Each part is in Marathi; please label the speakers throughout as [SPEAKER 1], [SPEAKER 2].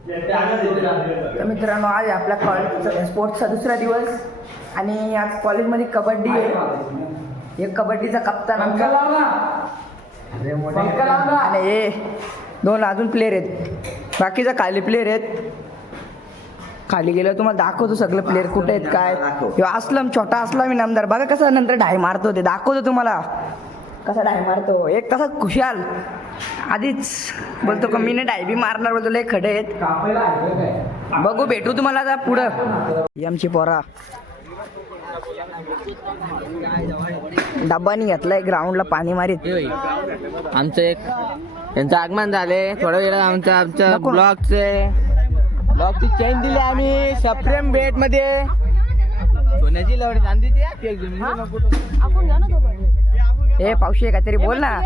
[SPEAKER 1] तर मित्रांनो, आज आपल्या कॉलेज स्पोर्ट्सचा दुसरा दिवस आणि आज कॉलेजमध्ये कबड्डी आहे. एक कबड्डीचा कप्तान आमचा आणि हे 2 अजून प्लेयर आहेत. बाकीचा खाली प्लेयर आहेत. खाली गेलं तुम्हाला दाखवतो सगळे प्लेयर कुठे आहेत काय. असलम, छोटा असलम इनामदार बघा कसा नंतर डाय मारतो. ते दाखवतो तुम्हाला कसा डाय मारतो. एक कसा खुशाल आधीच बोलतो का मी नाही डाय बी मारणार, बोलतो लय खडे आहेत. बघू भेटू तुम्हाला आता पुढं. आमची पोरा डब्बानी घेतलाय ग्राउंडला पाणी मारीत.
[SPEAKER 2] आमचं एक त्यांचं आगमन झाले थोड्या वेळा. आमच्या ब्लॉकची चेन दिली आम्ही सप्रेम बेट मध्ये. सोन्याची लवडी चांदीची
[SPEAKER 1] हे पावशी काहीतरी बोल ना.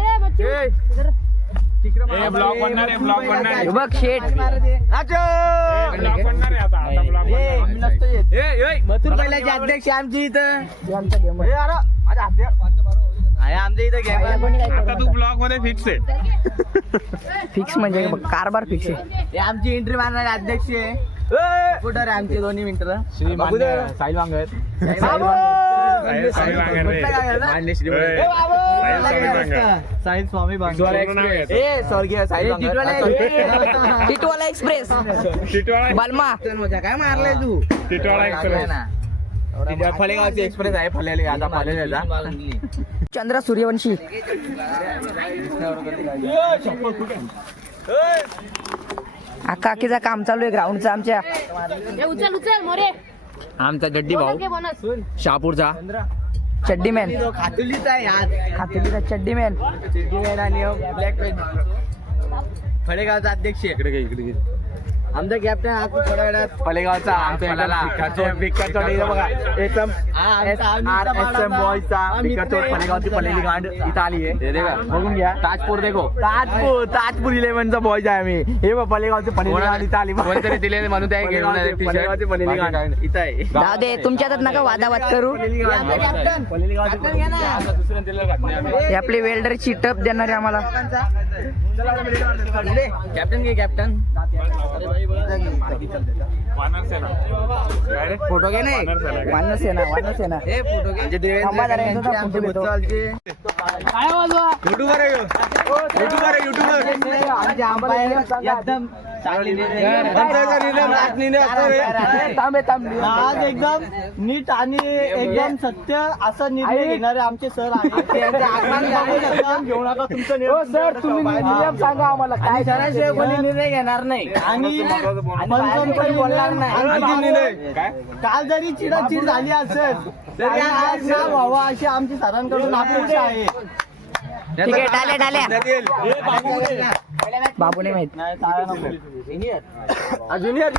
[SPEAKER 1] बघ शेट
[SPEAKER 2] मथुर पहिल्याचे अध्यक्ष आमची इथं. आमच्या इथं
[SPEAKER 3] आता तू ब्लॉग मध्ये फिक्स आहे.
[SPEAKER 1] फिक्स म्हणजे कारभार फिक्स आहे.
[SPEAKER 2] हे आमची एंट्री मारणारे अध्यक्ष आहे. कुठं रे आमचे दोन्ही मित्र साहिल वांगर साहिल स्वामी स्वर्गीय साहिल
[SPEAKER 1] टिटवाला एक्सप्रेस बलमा
[SPEAKER 2] काय मारलाय तू.
[SPEAKER 3] टिटवाळा एक्सप्रेस
[SPEAKER 2] फलेगावची एक्सप्रेस आहे. फलेला
[SPEAKER 1] चंद्र सूर्यवंशी अक्कीचा काम चालू आहे ग्राउंडचा आमच्या.
[SPEAKER 2] आमचा गड्डी भाऊ शहापूरचा
[SPEAKER 1] चड्डीमॅन
[SPEAKER 2] खातुलीचा आहे आज.
[SPEAKER 1] हातुलीचा चड्डीमॅन
[SPEAKER 2] आणि ब्लॅक फळेगावचा अध्यक्ष इकडे आमचा कॅप्टन आज थोड्या वेळात फळेगावचा आमच्या फळेगावची पलेली गांड इथं आली आहे. बघून घ्या. ताजपूर देखो ताजपूर 11चा बॉयज आहे आम्ही. हे फळेगावची पलेली गांड इथं आली. कोणतरी दिले म्हणून फळेगावची पलेली गांड इथं आहे.
[SPEAKER 1] जाऊ दे तुमच्यातच नका वादावाद करू. हे आपली वेल्डरची टप देणारे आम्हाला.
[SPEAKER 2] कॅप्टन घे कॅप्टन. फोटो घे नाही.
[SPEAKER 1] वानसेना
[SPEAKER 2] हे फोटो घे.
[SPEAKER 1] थांबा जरा, यांचा फोटो घेतो.
[SPEAKER 2] एकदम
[SPEAKER 1] आज
[SPEAKER 2] एकदम नीट आणि एकदम सत्य असा निर्णय घेणारे आमचे सर आहेत. घेऊ नका तुमचं
[SPEAKER 1] सर तुम्ही नियम सांगा आम्हाला काय.
[SPEAKER 2] सरांशिवाय कोणी निर्णय घेणार नाही आणि बोलणार नाही. काल जरी चिडाचिड झाली असेल तरी आज व्हावा अशी आमची सरांकडून अपेक्षा आहे.
[SPEAKER 1] ठीक आहे. डाल्या बाबू नाही माहित.
[SPEAKER 2] ज्युनियर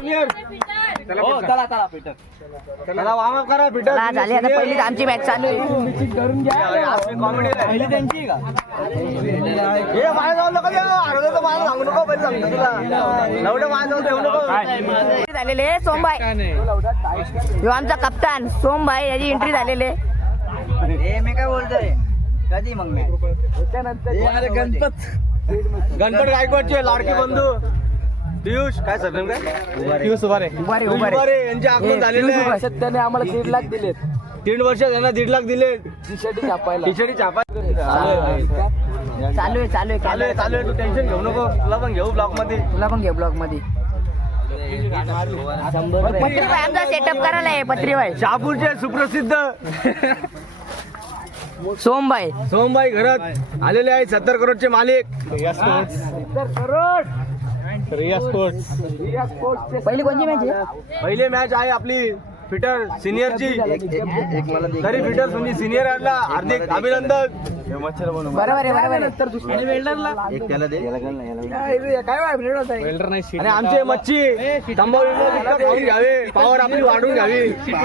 [SPEAKER 2] चला वार्म अप करा.
[SPEAKER 1] चला, झाली आता पहिलीच आमची मॅच चालू आहे.
[SPEAKER 2] पहिली त्यांची का हे बाहेर जाऊ नको. अर्धा बाहेर सांगू नको. पहिले सांगतो तुला एवढं बाहेर जाऊन ठेवू नको.
[SPEAKER 1] झालेले सोमबाई ह्यो आमचा कप्तान सोमबाई याची एंट्री झालेले.
[SPEAKER 2] मी काय बोलतोय कधी मग गणपत गायकवाडचे लाडके बंधू पियुष काय सर काय पियुष उभारे यांचे आगमन झालेले आहे.
[SPEAKER 1] सत्याने आम्हाला 1.5 लाख दिलेत.
[SPEAKER 2] 3 वर्ष त्यांना 1.5 लाख दिले.
[SPEAKER 1] टी शर्ट छापायला चालू आहे.
[SPEAKER 2] तू टेन्शन घेऊ नको. तुला पण घेऊ ब्लॉक मध्ये.
[SPEAKER 1] पत्रीबाई आमचा सेटअप करायला आहे. पत्रीबाई
[SPEAKER 2] शहापूरचे सुप्रसिद्ध
[SPEAKER 1] सोमबाई
[SPEAKER 2] घरात आलेले आहेत. 70 करोडचे मालिक
[SPEAKER 1] पहिली कोणची मॅच आहे.
[SPEAKER 2] पहिली मॅच आहे आपली फिटर सिनियरची. तरी फिटर सिनियर ला हार्दिक अभिनंदन.
[SPEAKER 1] बरोबर आहे.
[SPEAKER 2] आणि आमचे मच्छी खाऊन घ्यावे. पॉवर आपली वाढून घ्यावी.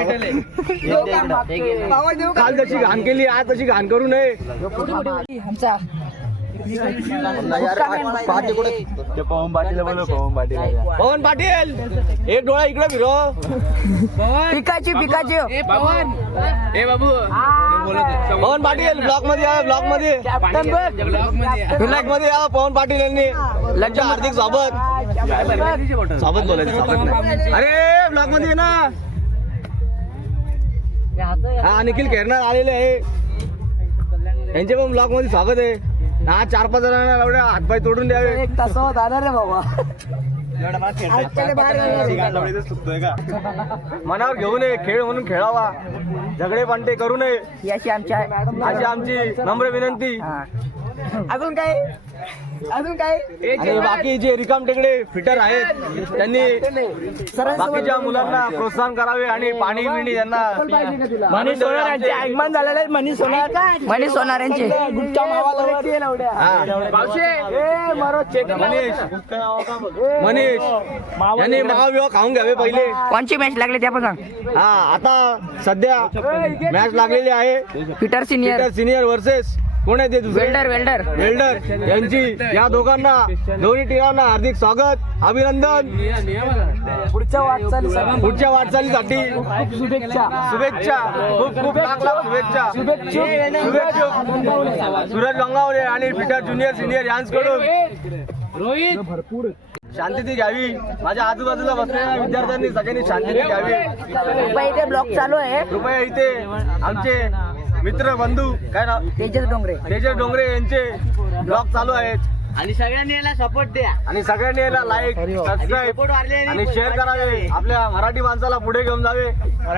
[SPEAKER 2] काल जशी घाण केली आज तशी घाण करू नये.
[SPEAKER 1] आमचा
[SPEAKER 2] पवन पाटील एक डोळा इकडे फिरो.
[SPEAKER 1] पिकाची
[SPEAKER 2] पवन पाटील ब्लॉक मध्ये ब्लॉक मध्ये या पवन पाटील यांनी लज्जा हार्दिक स्वागत. सोबत बोलायचं सोबत नाही. अरे ब्लॉग मध्ये ये ना. हा निखिल खेळणार आलेले आहे, यांचे पण ब्लॉग मध्ये स्वागत आहे. हा 4-5 जणांना एवढ्या हातपाय तोडून द्यावे.
[SPEAKER 1] एक तासावर आला रे बाबा.
[SPEAKER 2] मनावर घेऊ नये, खेळ म्हणून खेळावा, झगडे पांटे करू नये
[SPEAKER 1] ही अशी आमच्या
[SPEAKER 2] अशी आमची नम्र विनंती.
[SPEAKER 1] हा. अजून काय
[SPEAKER 2] आणि बाकी जे रिकाम टेकडे फिटर आहेत त्यांनी बाकीच्या मुलांना प्रोत्साहन करावे आणि पाणी बिणी यांना.
[SPEAKER 1] मनीष सोनार यांचे आगमन झालेले आहे. मनीष सोनार यांचे
[SPEAKER 2] मनीष यांनी महाविवाह खाऊन घ्यावे पहिले.
[SPEAKER 1] कोणची मॅच लागली ते पण सांग.
[SPEAKER 2] हा आता सध्या मॅच लागलेली आहे
[SPEAKER 1] पीटर सिनियर
[SPEAKER 2] सिनियर वर्सेस कोण आहे ते दुसरे वेल्डर यांची. या दोघांना दोन्ही टीमांना हार्दिक स्वागत, अभिनंदन. पुढच्या वाटचालीसाठी शुभेच्छा खूप लाख शुभेच्छा. सूरज गंगावले आणि पीटर ज्युनियर सिनियर यांच्याकडून शांतती घ्यावी. माझ्या आजूबाजूला बसलेल्या विद्यार्थ्यांनी सगळ्यांनी शांतती घ्यावी.
[SPEAKER 1] इथे ब्लॉक चालू आहे.
[SPEAKER 2] कृपया इथे आमचे मित्र बंधू काय नाव
[SPEAKER 1] तेजस डोंगरे
[SPEAKER 2] यांचे ब्लॉग चालू आहेत
[SPEAKER 4] आणि सगळ्यांनी याला सपोर्ट द्या
[SPEAKER 2] आणि सगळ्यांनी याला लाईक सबस्क्राईब आणि शेअर करावे. आपल्या मराठी माणसाला पुढे घेऊन जावे.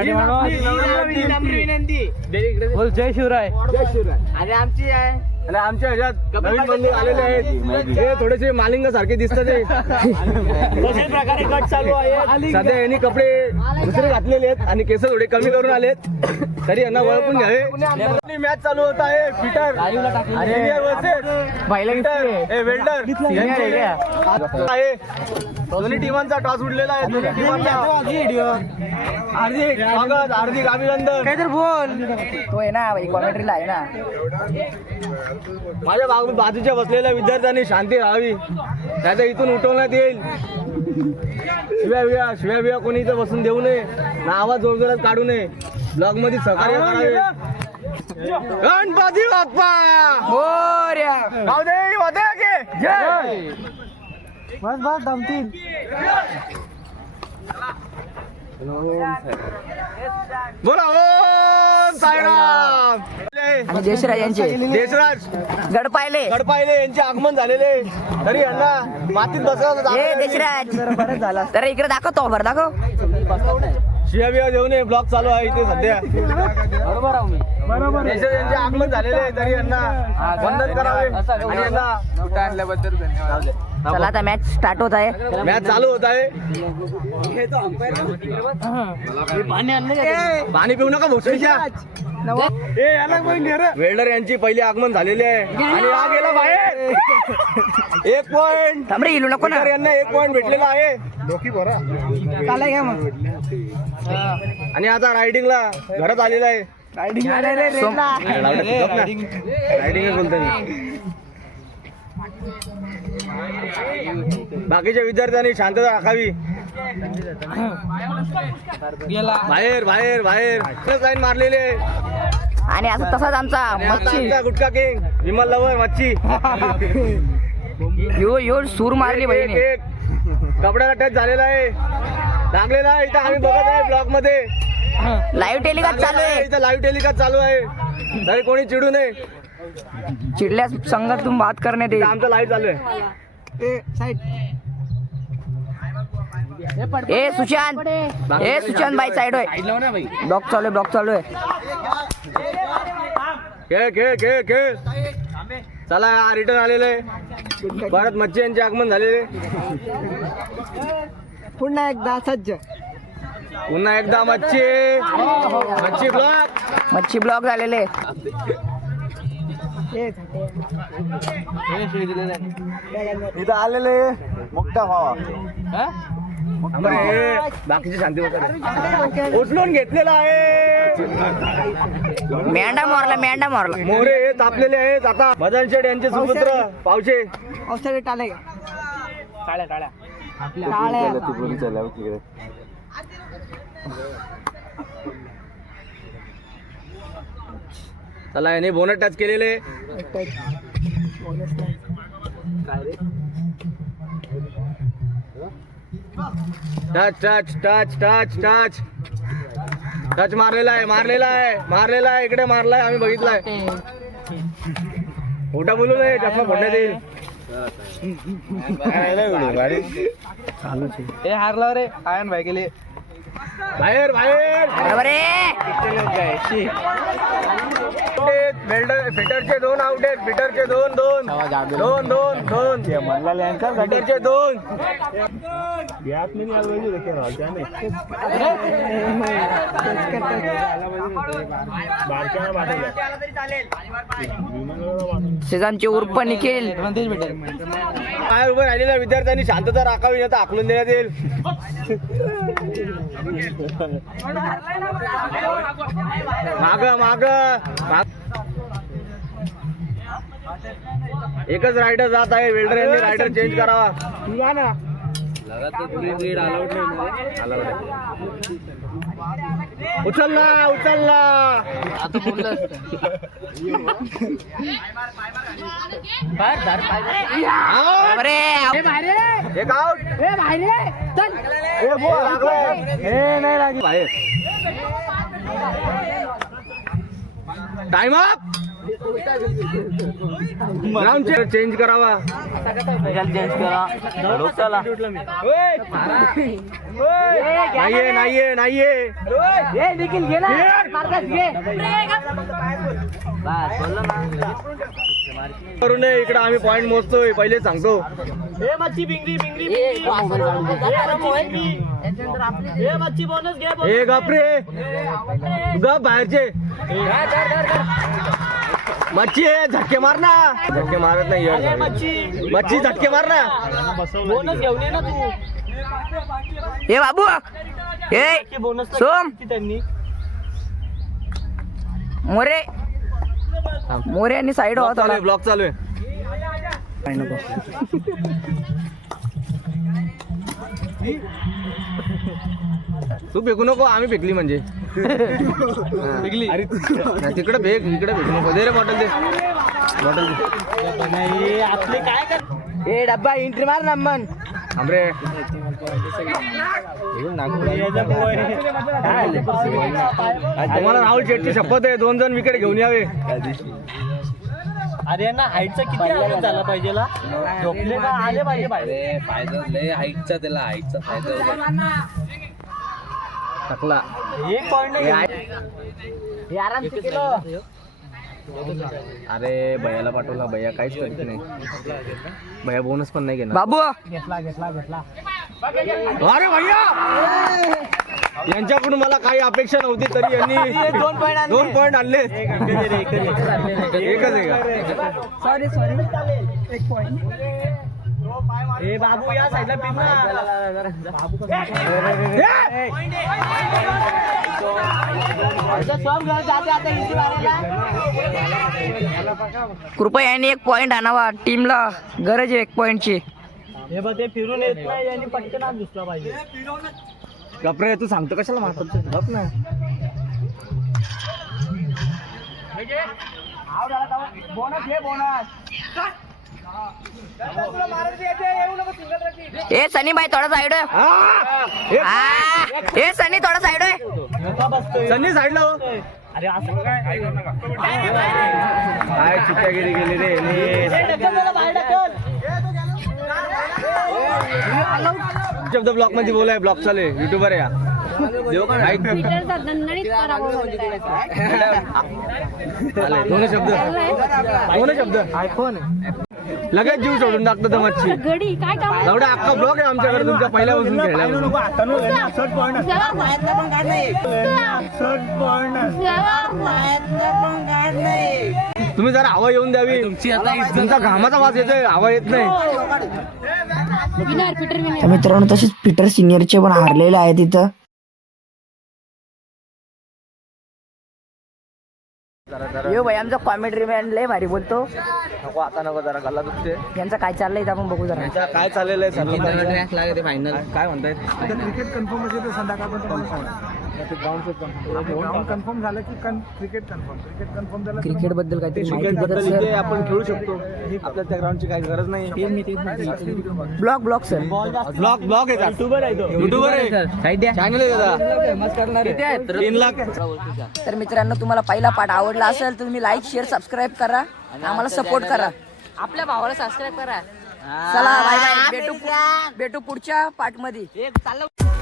[SPEAKER 4] विनंती
[SPEAKER 1] जय शिवराय.
[SPEAKER 4] आणि आमची आहे
[SPEAKER 2] आणि आमच्या ह्याच्यात नवीन बंधू आलेले आहेत. हे थोडेसे मालिंग सारखे दिसतात.
[SPEAKER 4] प्रकारे गट चालू आहे.
[SPEAKER 2] सध्या यांनी कपडे दुसरे घातलेले आहेत आणि केस थोडे कमी करून आलेत, तरी यांना ओळखून घ्यावे. मॅच चालू होत आहे पीटर सिनियर वर्सेस वेल्डर आहे. दोन्ही टीमांचा टॉस उडलेला आहे. दोन्ही टीमांना हार्दिक स्वागत, हार्दिक अभिनंदन.
[SPEAKER 1] काहीतरी बोल. तो आहे ना कॉमेंट्रीला आहे ना.
[SPEAKER 2] माझ्या बाजूच्या बसलेल्या विद्यार्थ्यांनी शांती राहावी, त्याचा इथून उठवण्यात येईल. शिव्या बिया कोणी इथं बसून देऊ नये ना आवाज जोरजोरात काढू नये. ब्लॉग मध्ये सहकार्य करावे. गणपती बाप्पा
[SPEAKER 1] मोरया.
[SPEAKER 2] जय.
[SPEAKER 1] बस दमतील.
[SPEAKER 2] बोला ओम साईराम.
[SPEAKER 1] आणि देशराज यांचे
[SPEAKER 2] देशराज
[SPEAKER 1] गड पाहिले.
[SPEAKER 2] यांचे आगमन झालेले, तरी यांना मातीत बसवलं.
[SPEAKER 1] देशराज बरं झाला. तर इकडे दाखव बरं दाखव.
[SPEAKER 2] शिया बिया देऊ नये. ब्लॉग चालू आहे इथे सध्या. देशराज यांचे आगमन झालेले, तरी यांना वंदन करावे आणि यांना
[SPEAKER 3] आणल्याबद्दल धन्यवाद.
[SPEAKER 1] चला आता मॅच स्टार्ट होत आहे.
[SPEAKER 2] मॅच चालू होत आहे. पाणी पिऊ नका भोसडीच्या. वेल्डर यांची पहिली आगमन झालेली आहे आणि हा गेला बाहेर. 1 पॉइंट.
[SPEAKER 1] थांबरे इलू नको ना.
[SPEAKER 2] यांना 1 पॉइंट भेटलेला आहे.
[SPEAKER 1] चालाय घ्या मग.
[SPEAKER 2] आणि आता रायडिंगला घरात आलेला आहे. रायडिंग बोलतो मी. बाकीच्या विद्यार्थ्यांनी शांतता राखावी. बाहेर साईन मारलेले.
[SPEAKER 1] आणि असं तसाच आमचा मच्छी
[SPEAKER 2] गुटखा किंग विमल लवर मच्छी
[SPEAKER 1] यो सूर मारली बहिणी.
[SPEAKER 2] एक कपड्याला टच झालेला आहे, लागलेला आहे. इथं आम्ही बघत आहे ब्लॉग मध्ये
[SPEAKER 1] लाईव्ह टेलिकास्ट चालू आहे.
[SPEAKER 2] इथं लाईव्ह टेलिकास्ट चालू आहे, तरी कोणी चिडू नये.
[SPEAKER 1] चिडल्यास संगत तुम बात करण्यात येईल.
[SPEAKER 2] आमचं लाईव्ह चालू आहे.
[SPEAKER 1] ए सुशांत बाई साइड होय. ब्लॉक चालू आहे.
[SPEAKER 2] खेळ चला. रिटर्न आलेलं आहे. परत मच्छी यांचे आगमन झालेले.
[SPEAKER 1] पुन्हा एकदा सज्ज. मच्छी ब्लॉक झालेले.
[SPEAKER 2] इथं आलेले मोठा भावा. बाकीची शांती उचलून घेतलेला आहे.
[SPEAKER 1] मेंढा मारला.
[SPEAKER 2] मोरे हे तापलेले आहेत. आता मदन शेठ यांचे सुपुत्र पावशे. चला याने बोनट टच केलेले. Touch touch touch touch touch touch मारलेला आहे इकडे मारलाय आम्ही बघितलाय. खोटा बोलू नये चष्मा फोडण्यात येईल.
[SPEAKER 3] हे हारला रे आयन भाई गेले
[SPEAKER 2] बाहेर बाहेर
[SPEAKER 1] बरोबर आहे.
[SPEAKER 2] फिटरचे 2 आउट आहेत. फिटरचे 2 2 2 2 2 फिटरचे 2.
[SPEAKER 1] शेजांचे उर्फ निखिल.
[SPEAKER 2] बाहेर उभं राहिलेल्या विद्यार्थ्यांनी शांतता राखावी आता आकलून देण्यात येईल. माग माग एकच रायडर जात आहे. वेल्डर यांनी रायडर चेंज करावा. उचलला उचलला
[SPEAKER 1] बरोबर आहे.
[SPEAKER 2] एक आउट. नाही लागली बाहेर. Time up. ग्राउंड चेंज करावा.
[SPEAKER 4] चेंज करा.
[SPEAKER 2] नाहीये नाहीये.
[SPEAKER 1] निखिल गेला.
[SPEAKER 2] करू नये इकडे आम्ही पॉइंट मोजतोय पहिले सांगतो. गप रे गप बाहेरचे. मच्छी झटके मार ना. झटके मारत नाही यार. मच्छी झटके मार ना.
[SPEAKER 4] बोनस घेऊन ये ना तू.
[SPEAKER 1] हे बाबू हे सोम मोरे मोरे आणि साईड
[SPEAKER 2] ब्लॉक चालू आहे. ब्लॉक चालू आहे. तू फेकू नको. आम्ही फेकली म्हणजे फेकली. अरे तिकडे फेक इकडे फेकू नको. दे रे बॉटल. दे बॉटल दे.
[SPEAKER 4] आपले काय कर.
[SPEAKER 1] हे डब्बा एंट्री मार ना मन.
[SPEAKER 2] आमरे आम्हाला राहुल शेट्टी शपथ आहे 2 जण विकेट घेऊन यावे.
[SPEAKER 4] अरे ना हाईटचा किती आवाज झाला पाहिजे ला. झोपले का आले पाहिजे बाहेर.
[SPEAKER 3] फायदा लय हाईटचा त्याला हाईटचा फायदा
[SPEAKER 2] टाकला.
[SPEAKER 4] एक पॉइंट
[SPEAKER 1] हे आराम केलं.
[SPEAKER 2] अरे भैयाला पाठवला. भैया काहीच करत नाही. भैया बोनस पण नाही घेणार.
[SPEAKER 1] बाबू
[SPEAKER 2] अरे भैया यांच्याकडून मला काही अपेक्षा नव्हती तरी यांनी 2 पॉइंट आणले. एकच आहे का.
[SPEAKER 1] सॉरी एक पॉइंट.
[SPEAKER 4] ए बाबू या साईडला
[SPEAKER 1] कृपया यांनी 1 पॉइंट आणावा. टीमला गरज आहे 1 पॉइंटची.
[SPEAKER 4] हे बघ ते फिरून येत नाही आणि पटकन आज दिसला पाहिजे.
[SPEAKER 2] कपरे तू सांगतो कशाला मारतो. गप ना.
[SPEAKER 1] ए सनी भाई थोडा साइड आहे. ए सनी थोडा साइड आहे.
[SPEAKER 2] सनी साईडला हो.
[SPEAKER 4] अरे असं काय
[SPEAKER 2] काय चित्तागिरी गेली रे. शब्द ब्लॉक मध्ये बोलाय. ब्लॉक चालू आहे. युट्यूबर आहे. दोन शब्द आयफोन लगेच जीव सोडून टाकतो तर मच्छी.
[SPEAKER 5] गडी काय काम
[SPEAKER 2] एवढा अख्खा ब्लॉक आहे आमच्याकडे तुमच्या पहिल्यापासून खेळल्या. तुम्ही जरा हवा येऊन द्यावी. तुमचा घामाचा वास येतोय. हवा येत नाही.
[SPEAKER 1] तर मित्रांनो तसेच पीटर सिनियरचे पण हारलेले आहे तिथं. यो भाई आमचा कॉमेंट्री मॅन लय भारी बोलतो.
[SPEAKER 2] नको आता नको जरा गल्ला दुखते.
[SPEAKER 1] यांचं काय चाललंय ते आपण बघू जरा.
[SPEAKER 2] यांचा काय चाललेलं आहे
[SPEAKER 3] फायनल
[SPEAKER 2] काय म्हणतायत. क्रिकेट कन्फर्म असेल तर संध्याकाळपर्यंत
[SPEAKER 3] कन्फर्म झालं की क्रिकेट कन्फर्म झालं
[SPEAKER 1] क्रिकेट बद्दल काहीतरी माहिती देतात सर.
[SPEAKER 2] आपण खेळू शकतो आपल्याला त्या ग्राउंडची काही गरज नाही.
[SPEAKER 1] Blog sir.
[SPEAKER 2] ब्लॉग आहे युट्यूबर आहे चॅनल आहे दादा. 3 लाख.
[SPEAKER 1] तर मित्रांनो तुम्हाला पहिला पार्ट आवडला असेल तर तुम्ही लाईक शेअर सबस्क्राईब करा आणि आम्हाला सपोर्ट करा.
[SPEAKER 5] आपल्या भावाला सबस्क्राईब करा.
[SPEAKER 1] चला बाय बाय. भेटू पुढच्या पार्ट मध्ये.